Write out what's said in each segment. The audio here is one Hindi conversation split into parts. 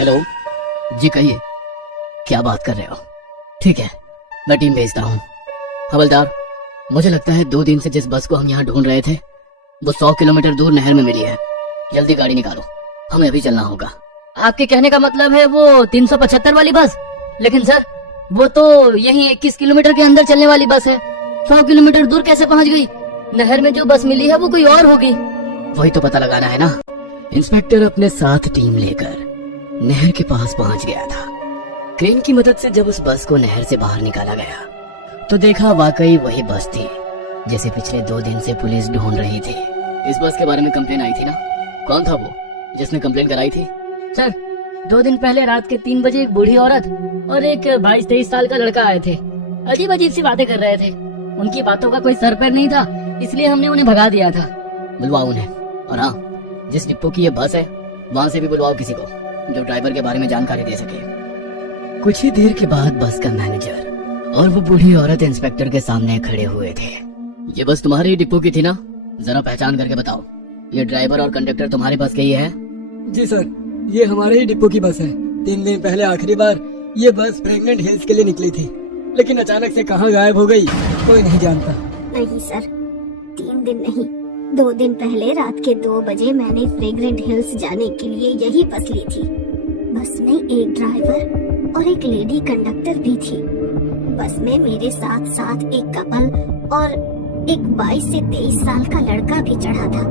हेलो जी, कहिए क्या बात कर रहे हो? ठीक है, मैं टीम भेजता हूँ। हवलदार, मुझे लगता है 2 दिन से जिस बस को हम यहाँ ढूंढ रहे थे वो 100 किलोमीटर दूर नहर में मिली है। जल्दी गाड़ी निकालो, हमें अभी चलना होगा। आपके कहने का मतलब है वो 375 वाली बस? लेकिन सर, वो तो यही 21 किलोमीटर के अंदर चलने वाली बस है। 100 किलोमीटर दूर कैसे पहुँच गई? नहर में जो बस मिली है वो कोई और होगी। वही तो पता लगाना है ना। इंस्पेक्टर अपने साथ टीम लेकर नहर के पास पहुंच गया था। क्रेन की मदद से जब उस बस को नहर से बाहर निकाला गया तो देखा वाकई वही बस थी जैसे पिछले 2 दिन से पुलिस ढूंढ रही थी। इस बस के बारे में कंप्लेन आई थी ना? कौन था वो जिसने कंप्लेन कराई थी? सर, 2 दिन पहले रात के 3 बजे एक बूढ़ी औरत और एक 22-23 साल का लड़का आए थे। अजीब अजीब सी बातें कर रहे थे। उनकी बातों का कोई सर पैर नहीं था, इसलिए हमने उन्हें भगा दिया था। बुलवाओ उन्हें। और हाँ, जिस डिपो की ये बस है वहाँ से भी बुलवाओ किसी को जो ड्राइवर के बारे में जानकारी दे सके। कुछ ही देर के बाद बस का मैनेजर और वो बूढ़ी औरत इंस्पेक्टर के सामने खड़े हुए थे। ये बस तुम्हारी डिपो की थी ना? जरा पहचान करके बताओ, ये ड्राइवर और कंडक्टर तुम्हारे बस के ही है? जी सर, ये हमारे ही डिपो की बस है। 3 दिन पहले आखिरी बार ये बस फ्रेगनेंट हिल्स के लिए निकली थी, लेकिन अचानक से कहाँ गायब हो गई कोई नहीं जानता। नहीं सर, 3 दिन नहीं, 2 दिन पहले रात के 2 बजे मैंने फ्रेग्रेंट हिल्स जाने के लिए यही बस ली थी। बस में एक ड्राइवर और एक लेडी कंडक्टर भी थी। बस में मेरे साथ साथ एक कपल और एक 22 से 23 साल का लड़का भी चढ़ा था।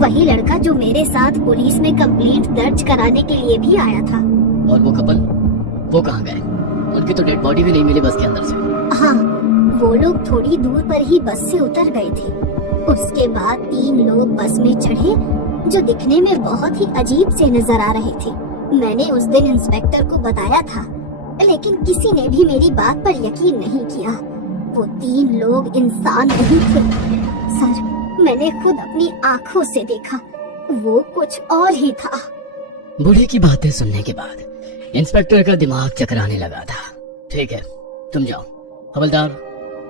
वही लड़का जो मेरे साथ पुलिस में कंप्लेंट दर्ज कराने के लिए भी आया था। और वो कपल, वो कहाँ गए? उनकी तो डेड बॉडी भी नहीं मिली बस के अंदर से। हाँ, वो लोग थोड़ी दूर पर ही बस से उतर गए थे। उसके बाद 3 लोग बस में चढ़े जो दिखने में बहुत ही अजीब से नजर आ रहे थे। मैंने उस दिन इंस्पेक्टर को बताया था, लेकिन किसी ने भी मेरी बात पर यकीन नहीं किया। वो 3 लोग इंसान नहीं थे सर, मैंने खुद अपनी आँखों से देखा, वो कुछ और ही था। बूढ़े की बातें सुनने के बाद इंस्पेक्टर का दिमाग चकराने लगा था। ठीक है, तुम जाओ। हवलदार,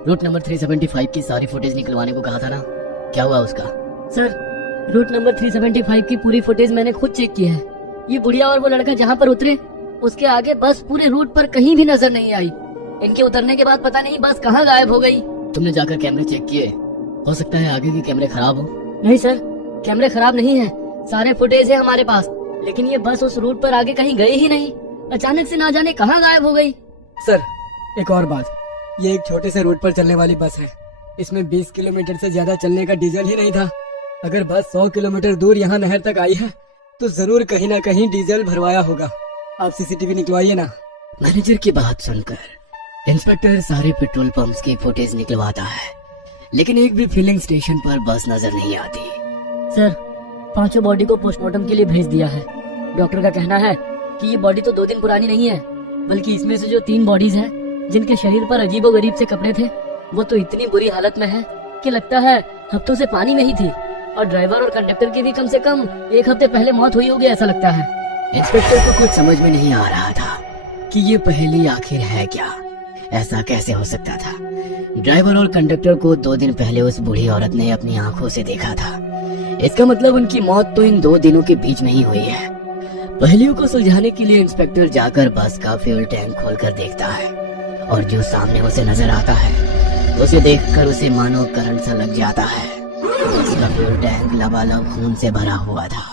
रूट नंबर 375 की सारी फुटेज निकलवाने को कहा था ना, क्या हुआ उसका? सर, रूट नंबर 375 की पूरी फुटेज मैंने खुद चेक की है। ये बुढ़िया और वो लड़का जहाँ पर उतरे उसके आगे बस पूरे रूट पर कहीं भी नजर नहीं आई। इनके उतरने के बाद पता नहीं बस कहाँ गायब हो गई। तुमने जाकर कैमरे चेक किए? हो सकता है आगे के कैमरे खराब हो। नहीं सर, कैमरे खराब नहीं है, सारे फुटेज है हमारे पास, लेकिन ये बस उस रूट पर आगे कहीं गई ही नहीं। अचानक से ना जाने कहाँ गायब हो गई। सर, एक और बात, ये एक छोटे से रूट पर चलने वाली बस है। इसमें 20 किलोमीटर से ज्यादा चलने का डीजल ही नहीं था। अगर बस 100 किलोमीटर दूर यहाँ नहर तक आई है तो जरूर कहीं ना कहीं डीजल भरवाया होगा। आप सीसीटीवी निकलवाइए ना। मैनेजर की बात सुनकर इंस्पेक्टर सारे पेट्रोल पंप्स की फुटेज निकलवाता है, लेकिन एक भी फिलिंग स्टेशन पर बस नजर नहीं आती। सर, 5 बॉडी को पोस्टमार्टम के लिए भेज दिया है। डॉक्टर का कहना है कि ये बॉडी तो 2 दिन पुरानी नहीं है, बल्कि इसमें से जो 3 बॉडीज हैं जिनके शरीर पर अजीबोगरीब से कपड़े थे वो तो इतनी बुरी हालत में है कि लगता है हफ्तों से पानी में ही थी। और ड्राइवर और कंडक्टर की भी कम से कम 1 हफ्ते पहले मौत हुई होगी ऐसा लगता है। इंस्पेक्टर को कुछ समझ में नहीं आ रहा था कि ये पहेली आखिर है क्या, ऐसा कैसे हो सकता था। ड्राइवर और कंडक्टर को 2 दिन पहले उस बूढ़ी औरत ने अपनी आंखों से देखा था। इसका मतलब उनकी मौत तो इन 2 दिनों के बीच में ही हुई है। पहेलियों को सुलझाने के लिए इंस्पेक्टर जाकर बस का फ्यूल टैंक खोलकर देखता है और जो सामने उसे नजर आता है उसे देखकर उसे मानो करंट सा लग जाता है। उसका फ्यूल टैंक लबालब खून से भरा हुआ था।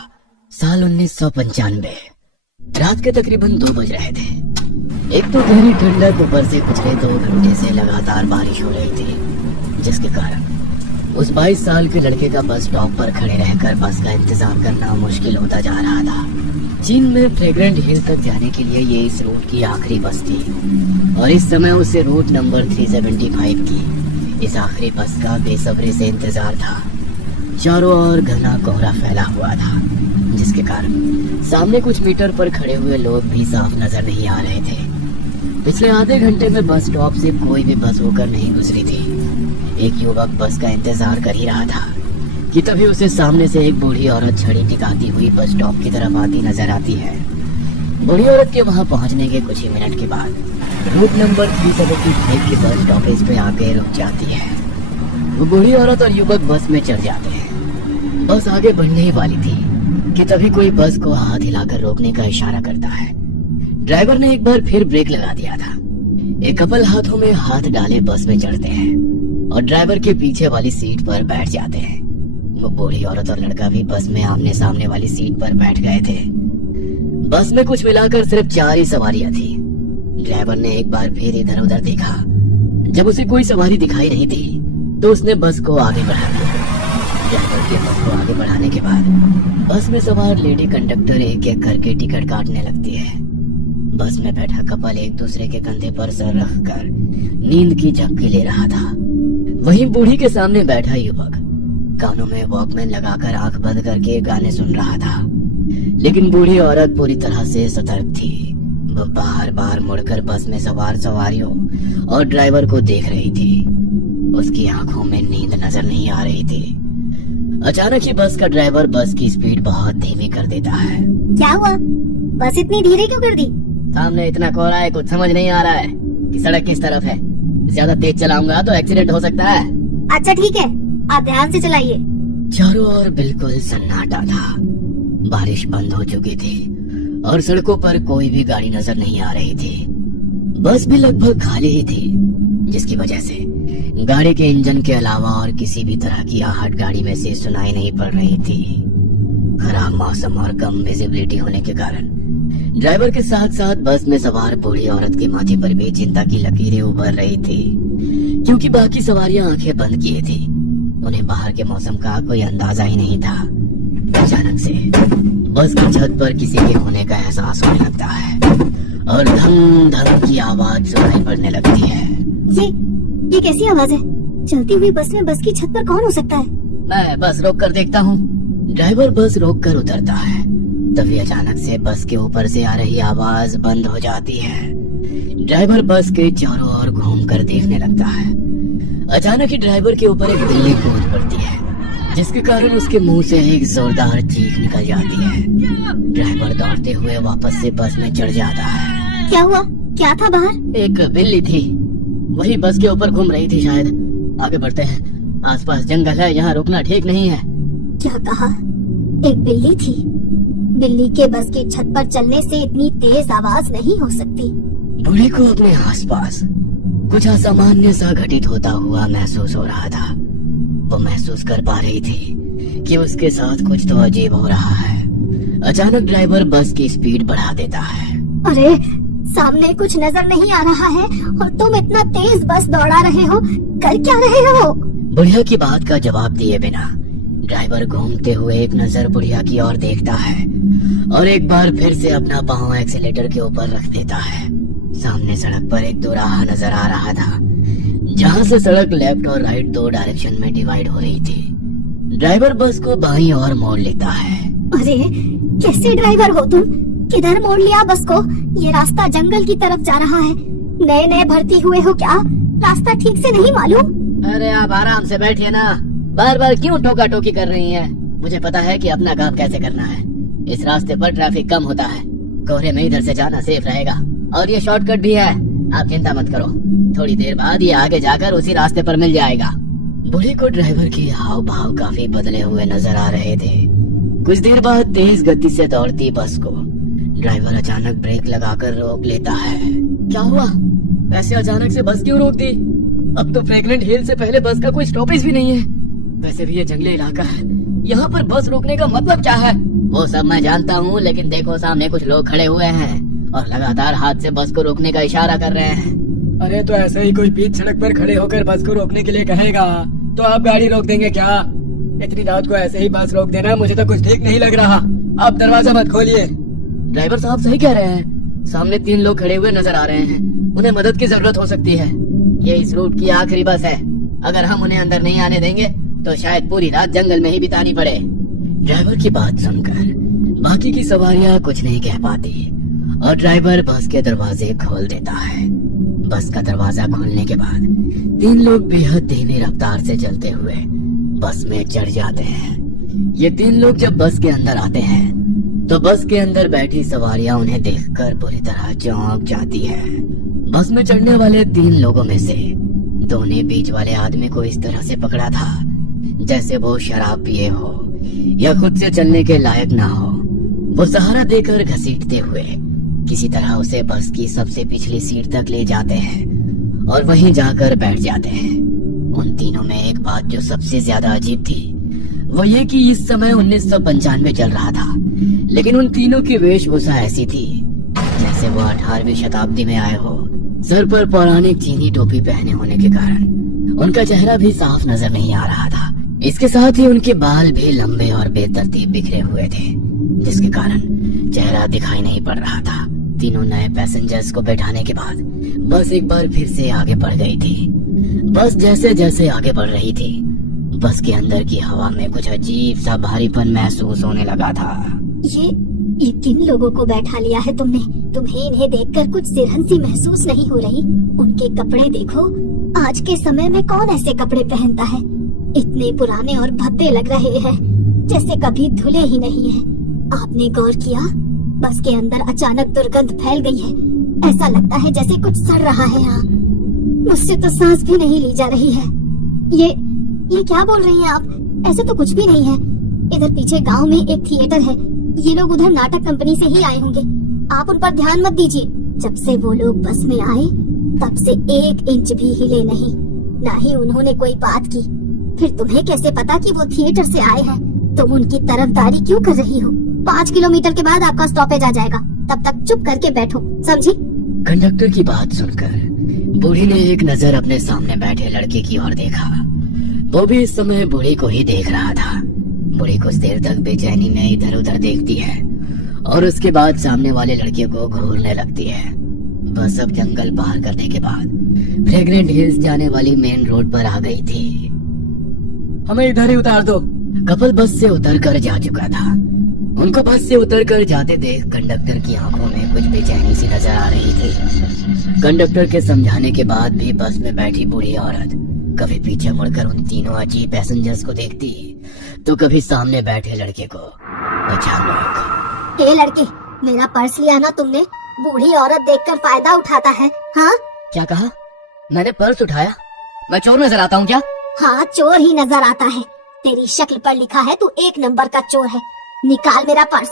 साल 1995, रात के तकरीबन 2 बज रहे थे। एक तो गहरी ठंडक, ऊपर से पिछले 2 घंटे से लगातार बारिश हो रही थी, जिसके कारण उस 22 साल के लड़के का बस स्टॉप पर खड़े रहकर बस का इंतजार करना मुश्किल होता जा रहा था। चीन में फ्रेग्रेंट हिल तक जाने के लिए ये इस रूट की आखिरी बस थी और इस समय उसे रूट नंबर 375 की इस आखिरी बस का बेसब्री से इंतजार था। चारों ओर घना कोहरा फैला हुआ था, जिसके कारण सामने कुछ मीटर पर खड़े हुए लोग भी साफ नजर नहीं आ रहे थे। पिछले आधे घंटे में बस स्टॉप से कोई भी बस होकर नहीं गुजरी थी। एक युवक बस का इंतजार कर ही रहा था कि तभी उसे सामने से एक बूढ़ी औरत छड़ी टिकाती हुई बस स्टॉप की तरफ आती नजर आती है। बूढ़ी औरत के वहां पहुंचने के कुछ ही मिनट के बाद रूट नंबर 375 की बस स्टॉपेज पे आके रुक जाती है। वो बूढ़ी औरत और युवक बस में चढ़ जाते हैं। बस आगे बढ़ने ही वाली थी कि तभी कोई बस को हाथ हिलाकर रोकने का इशारा करता है। ड्राइवर ने एक बार फिर ब्रेक लगा दिया था। एक कपल हाथों में हाथ डाले बस में चढ़ते हैं और ड्राइवर के पीछे वाली सीट पर बैठ जाते हैं। वो बूढ़ी औरत और लड़का भी बस में आमने सामने वाली सीट पर बैठ गए थे। बस में कुछ मिलाकर सिर्फ 4 ही सवारियां थी। ड्राइवर ने एक बार फिर इधर उधर देखा। जब उसे कोई सवारी दिखाई नहीं दी तो उसने बस को आगे बढ़ा दिया। ड्राइवर के बस को आगे बढ़ाने के बाद बस में सवार लेडी कंडक्टर एक एक करके टिकट काटने लगती है। बस में बैठा कपल एक दूसरे के कंधे पर सर रखकर नींद की झपकी ले रहा था। वहीं बूढ़ी के सामने बैठा युवक कानों में वॉकमैन लगाकर आंख बंद करके गाने सुन रहा था। लेकिन बूढ़ी औरत पूरी तरह से सतर्क थी। वो बार बार मुड़कर बस में सवार सवारियों और ड्राइवर को देख रही थी। उसकी आंखों में नींद नजर नहीं आ रही थी। अचानक ही बस का ड्राइवर बस की स्पीड बहुत धीमी कर देता है। क्या हुआ? बस इतनी धीरे क्यों कर दी? सामने इतना कोहरा है, कुछ समझ नहीं आ रहा है कि सड़क किस तरफ है। ज्यादा तेज चलाऊंगा तो एक्सीडेंट हो सकता है। अच्छा ठीक है, आप ध्यान से चलाइए। चारों ओर बिल्कुल सन्नाटा था। बारिश बंद हो चुकी थी और सड़कों पर कोई भी गाड़ी नजर नहीं आ रही थी। बस भी लगभग खाली ही थी, जिसकी वजह से गाड़ी के इंजन के अलावा और किसी भी तरह की आहट गाड़ी में से सुनाई नहीं पड़ रही थी। खराब मौसम और कम विजिबिलिटी होने के कारण ड्राइवर के साथ साथ बस में सवार बूढ़ी औरत के माथे पर भी चिंता की लकीरें उभर रही थी, क्योंकि बाकी सवारियां आंखें बंद किए थी। उन्हें बाहर के मौसम का कोई अंदाजा ही नहीं था। अचानक से बस की छत पर किसी के होने का एहसास होने लगता है और धम धम की आवाज सुनाई पड़ने लगती है। ये कैसी आवाज है? चलती हुई बस में बस की छत पर कौन हो सकता है? मैं बस रोक कर देखता हूँ। ड्राइवर बस रोक कर उतरता है। तभी अचानक से बस के ऊपर से आ रही आवाज बंद हो जाती है। ड्राइवर बस के चारों ओर घूम कर देखने लगता है। अचानक ही ड्राइवर के ऊपर एक बिल्ली कूद पड़ती है, जिसके कारण उसके मुंह से एक जोरदार चीख निकल जाती है। ड्राइवर दौड़ते हुए वापस से बस में चढ़ जाता है। क्या हुआ? क्या था बाहर? एक बिल्ली थी, वही बस के ऊपर घूम रही थी शायद। आगे बढ़ते हैं, आसपास जंगल है, यहाँ रुकना ठीक नहीं है। क्या कहा? एक बिल्ली थी? बिल्ली के बस की छत पर चलने से इतनी तेज आवाज नहीं हो सकती। बूढ़ी को अपने आसपास कुछ असामान्य सा घटित होता हुआ महसूस हो रहा था। वो महसूस कर पा रही थी कि उसके साथ कुछ तो अजीब हो रहा है। अचानक ड्राइवर बस की स्पीड बढ़ा देता है। अरे सामने कुछ नजर नहीं आ रहा है और तुम इतना तेज बस दौड़ा रहे हो, कर क्या रहे हो? बुढ़िया की बात का जवाब दिए बिना ड्राइवर घूमते हुए एक नजर बुढ़िया की ओर देखता है और एक बार फिर से अपना पांव एक्सीलेटर के ऊपर रख देता है। सामने सड़क पर एक दोराहा नजर आ रहा था, जहां से सड़क लेफ्ट और राइट 2 डायरेक्शन में डिवाइड हो रही थी। ड्राइवर बस को बाईं ओर मोड़ लेता है। अरे कैसे ड्राइवर हो तुम? किधर मोड़ लिया बस को? ये रास्ता जंगल की तरफ जा रहा है। नए नए भर्ती हुए हो क्या? रास्ता ठीक से नहीं मालूम? अरे आप आराम से बैठिए ना, बार बार क्यों टोका टोकी कर रही हैं? मुझे पता है कि अपना काम कैसे करना है। इस रास्ते पर ट्रैफिक कम होता है, कोहरे में इधर से जाना सेफ रहेगा और ये शॉर्टकट भी है। आप चिंता मत करो, थोड़ी देर बाद ये आगे जाकर उसी रास्ते पर मिल जाएगा। बूढ़े को ड्राइवर के हाव भाव काफी बदले हुए नजर आ रहे थे। कुछ देर बाद तेज गति से दौड़ती बस को ड्राइवर अचानक ब्रेक लगाकर रोक लेता है। क्या हुआ? वैसे अचानक से बस क्यों रोक दी? अब तो फ्रैगनेंट हिल से पहले बस का कोई स्टॉपेज भी नहीं है। वैसे भी ये जंगली इलाका है, यहाँ पर बस रोकने का मतलब क्या है? वो सब मैं जानता हूँ, लेकिन देखो सामने कुछ लोग खड़े हुए हैं और लगातार हाथ से बस को रोकने का इशारा कर रहे हैं। अरे तो ऐसे ही कोई बीच सड़क पर खड़े होकर बस को रोकने के लिए कहेगा तो आप गाड़ी रोक देंगे क्या? इतनी रात को ऐसे ही बस रोक देना मुझे तो कुछ ठीक नहीं लग रहा। आप दरवाजा मत खोलिए। ड्राइवर साहब सही कह रहे हैं, सामने 3 लोग खड़े हुए नजर आ रहे हैं, उन्हें मदद की जरूरत हो सकती है। ये इस रूट की आखिरी बस है, अगर हम उन्हें अंदर नहीं आने देंगे तो शायद पूरी रात जंगल में ही बितानी पड़े। ड्राइवर की बात सुनकर बाकी की सवारियां कुछ नहीं कह पाती और ड्राइवर बस के दरवाजे खोल देता है। बस का दरवाजा खोलने के बाद 3 लोग बेहद धीमी रफ्तार से चलते हुए बस में चढ़ जाते हैं। ये 3 लोग जब बस के अंदर आते हैं तो बस के अंदर बैठी सवारियां उन्हें देखकर बुरी तरह चौंक जाती है। बस में चढ़ने वाले 3 लोगों में से 2 ने बीच वाले आदमी को इस तरह से पकड़ा था जैसे वो शराब पिए हो या खुद से चलने के लायक ना हो, वो सहारा देकर घसीटते हुए किसी तरह उसे बस की सबसे पिछली सीट तक ले जाते हैं और वहीं जाकर बैठ जाते हैं। उन तीनों में एक बात जो सबसे ज्यादा अजीब थी वो ये कि इस समय 1995 चल रहा था, लेकिन उन तीनों की वेशभूषा ऐसी थी जैसे वो 18वीं शताब्दी में आए हो। सर पर पौराणिक चीनी टोपी पहने होने के कारण उनका चेहरा भी साफ नजर नहीं आ रहा था। इसके साथ ही उनके बाल भी लंबे और बेतरतीब बिखरे हुए थे, जिसके कारण चेहरा दिखाई नहीं पड़ रहा था। तीनों नए पैसेंजर्स को बैठाने के बाद बस एक बार फिर से आगे बढ़ गई थी। बस जैसे जैसे आगे बढ़ रही थी, बस के अंदर की हवा में कुछ अजीब सा भारीपन महसूस होने लगा था। ये किन लोगों को बैठा लिया है तुमने? तुम्हें इन्हें देखकर कुछ सिरहन सी महसूस नहीं हो रही? उनके कपड़े देखो, आज के समय में कौन ऐसे कपड़े पहनता है? इतने पुराने और भद्दे लग रहे हैं, जैसे कभी धुले ही नहीं है। आपने गौर किया? बस के अंदर अचानक दुर्गंध फैल गई है। ऐसा लगता है जैसे कुछ सड़ रहा है यहाँ। मुझसे तो सांस भी नहीं ली जा रही है। ये क्या बोल रही हैं आप? ऐसे तो कुछ भी नहीं है। इधर पीछे गांव में एक थिएटर है, ये लोग उधर नाटक कंपनी से ही आए होंगे। आप उन पर ध्यान मत दीजिए। जब से वो लोग बस में आए तब से 1 इंच भी हिले नहीं, ना ही उन्होंने कोई बात की। फिर तुम्हें कैसे पता कि वो थिएटर से आए हैं? तुम उनकी तरफदारी क्यों कर रही हो? 5 किलोमीटर के बाद आपका स्टॉपेज आ जाएगा, तब तक चुप करके बैठो, समझी? कंडक्टर की बात सुनकर बूढ़ी ने एक नजर अपने सामने बैठे लड़के की ओर देखा। वो भी इस समय बूढ़ी को ही देख रहा था। बूढ़ी कुछ देर तक बेचैनी में इधर उधर देखती है और उसके बाद सामने वाले लड़के को घूरने लगती है। बस अब जंगल पार करने के बाद फ्रेग्रेंट हिल्स जाने वाली मेन रोड पर आ गई थी। हमें इधर ही उतार दो। कपल बस से उतर कर जा चुका था। उनको बस से उतर कर जाते देख कंडक्टर की आंखों में कुछ बेचैनी सी नजर आ रही थी। कंडक्टर के समझाने के बाद भी बस में बैठी बूढ़ी औरत कभी पीछे मुड़कर उन तीनों अजीब पैसेंजर्स को देखती, तो कभी सामने बैठे लड़के को। अचानक, ए लड़के, मेरा पर्स लिया ना तुमने? बूढ़ी औरत देखकर फायदा उठाता है, हाँ? क्या कहा? मैंने पर्स उठाया? मैं चोर नजर आता हूँ क्या? हाँ, चोर ही नजर आता है। तेरी शक्ल पर लिखा है तू 1 नंबर का चोर है। निकाल मेरा पर्स।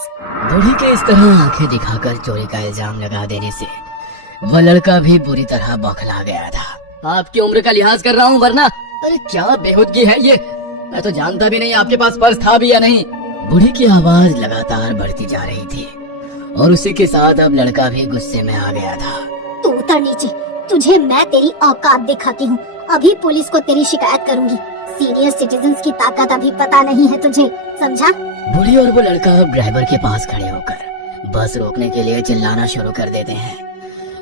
बूढ़ी के इस तरह आंखें दिखाकर चोरी का इल्जाम लगा देने से वह लड़का भी बुरी तरह बौखला गया था। आपकी उम्र का लिहाज कर रहा हूँ वरना। अरे क्या बेहूदगी है ये, मैं तो जानता भी नहीं आपके पास पर्स था भी या नहीं। बूढ़ी की आवाज लगातार बढ़ती जा रही थी और उसी के साथ अब लड़का भी गुस्से में आ गया था। तू उतर नीचे, तुझे मैं तेरी औकात दिखाती हूँ। अभी पुलिस को तेरी शिकायत करूंगी। सीनियर सिटीजन्स की ताकत अभी पता नहीं है तुझे, समझा? बूढ़ी और वो लड़का अब ड्राइवर के पास खड़े होकर बस रोकने के लिए चिल्लाना शुरू कर देते हैं।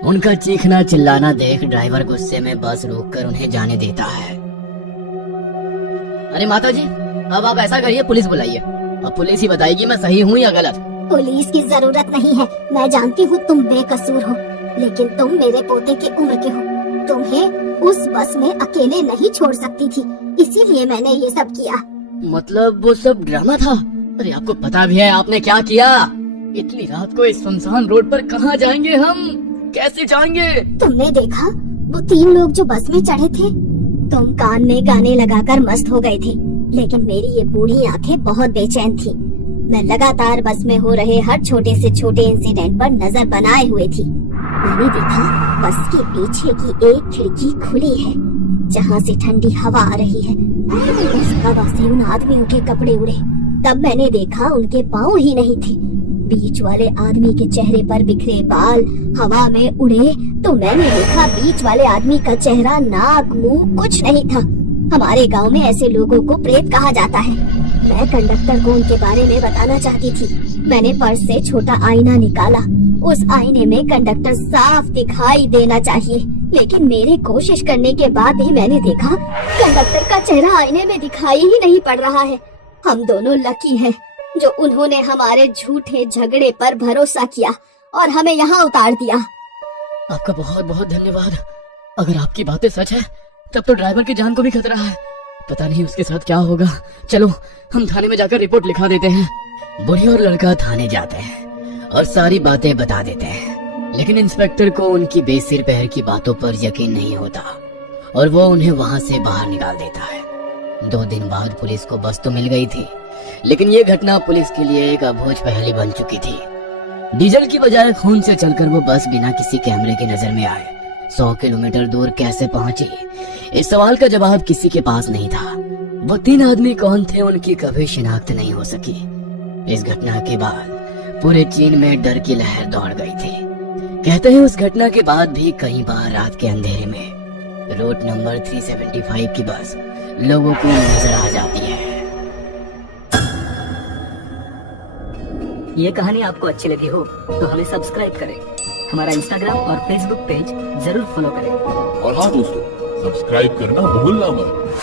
उनका चीखना चिल्लाना देख ड्राइवर गुस्से में बस रोककर उन्हें जाने देता है। अरे माता जी, अब आप ऐसा करिए, पुलिस बुलाइए। अब पुलिस ही बताएगी मैं सही हूँ या गलत। पुलिस की जरूरत नहीं है। मैं जानती हूँ तुम बेकसूर हो, लेकिन तुम मेरे पोते की उम्र के हो। तुम्हें उस बस में अकेले नहीं छोड़ सकती थी, इसीलिए मैंने ये सब किया। मतलब वो सब ड्रामा था? अरे आपको पता भी है आपने क्या किया? इतनी रात को इस सुनसान रोड पर कहाँ जाएंगे हम? कैसे जाएंगे? तुमने देखा वो 3 लोग जो बस में चढ़े थे? तुम कान में गाने लगाकर मस्त हो गए थे, लेकिन मेरी ये बूढ़ी आंखें बहुत बेचैन थी। मैं लगातार बस में हो रहे हर छोटे से छोटे इंसिडेंट पर नजर बनाए हुए थी। मैंने देखा बस के पीछे की एक खिड़की खुली है, जहाँ से ठंडी हवा आ रही है। उस हवा से उन आदमियों के कपड़े उड़े। तब मैंने देखा उनके पाँव ही नहीं थे। बीच वाले आदमी के चेहरे पर बिखरे बाल हवा में उड़े, तो मैंने देखा बीच वाले आदमी का चेहरा, नाक, मुंह कुछ नहीं था। हमारे गांव में ऐसे लोगों को प्रेत कहा जाता है। मैं कंडक्टर को उनके बारे में बताना चाहती थी। मैंने पर्स से छोटा आईना निकाला। उस आईने में कंडक्टर साफ दिखाई देना चाहिए, लेकिन मेरे कोशिश करने के बाद भी मैंने देखा कंडक्टर का चेहरा आईने में दिखाई ही नहीं पड़ रहा है। हम दोनों लकी हैं जो उन्होंने हमारे झूठे झगड़े पर भरोसा किया और हमें यहाँ उतार दिया। आपका बहुत बहुत धन्यवाद। अगर आपकी बातें सच है तब तो ड्राइवर की जान को भी खतरा है। पता नहीं उसके साथ क्या होगा। चलो हम थाने में जाकर रिपोर्ट लिखा देते हैं। बूढ़ी और लड़का थाने जाते हैं और सारी बातें बता देते हैं, लेकिन इंस्पेक्टर को उनकी बेसिर पैर की बातों पर यकीन नहीं होता और वो उन्हें वहाँ से बाहर निकाल देता है। 2 दिन बाद पुलिस को बस तो मिल गई थी, लेकिन ये घटना पुलिस के लिए एक अबूझ पहेली बन चुकी थी। डीजल की बजाय खून से चलकर वो बस बिना किसी कैमरे के नजर में आए 100 किलोमीटर दूर कैसे पहुंची? इस सवाल का जवाब किसी के पास नहीं था। वो 3 आदमी कौन थे, उनकी कभी शिनाख्त नहीं हो सकी। इस घटना के बाद पूरे चीन में डर की लहर दौड़ गई थी। कहते हैं उस घटना के बाद भी कई बार रात के अंधेरे में रूट नंबर 375 की बस लोगों को नजर आ जाती है। ये कहानी आपको अच्छी लगी हो तो हमें सब्सक्राइब करें, हमारा इंस्टाग्राम और फेसबुक पेज जरूर फॉलो करें। और हाँ दोस्तों, सब्सक्राइब करना भूलना मत।